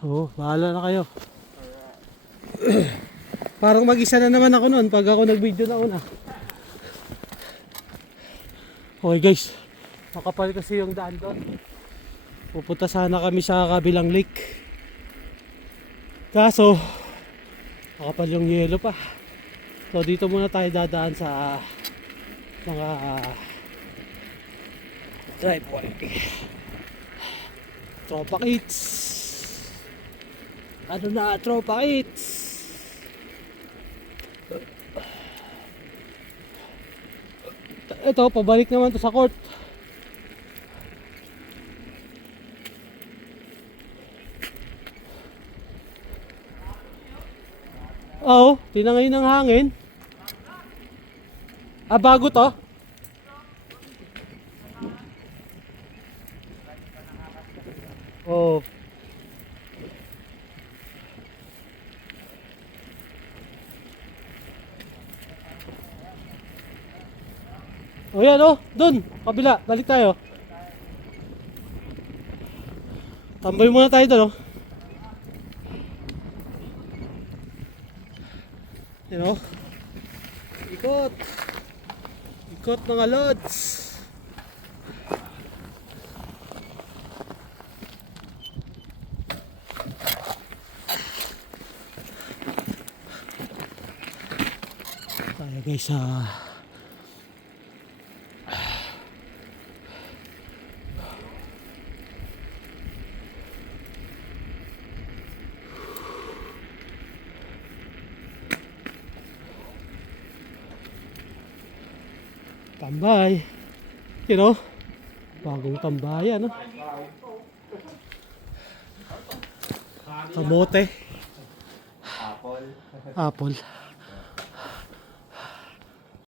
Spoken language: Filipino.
Oo, bahala na kayo. Parang mag-isa na naman ako noon pag ako nag-video na una. Okay guys, makapal kasi yung daan doon. Pupunta sana kami sa kabilang lake. Kaso, makapal yung yelo pa. So dito muna tayo dadaan sa mga driveway. Tropa Kids. Ano na, Tropa Kids? Ito, pabalik naman to sa court. Oo, tinangay ng hangin. Ah, bago to? Oo. O yan o, dun, kabila, balik tayo. Tambay muna tayo dun o. Yan o. Ikot. Ikot mga lods. Tayo guys tambay. You know, bagong tambayan no? Kamote. Apple.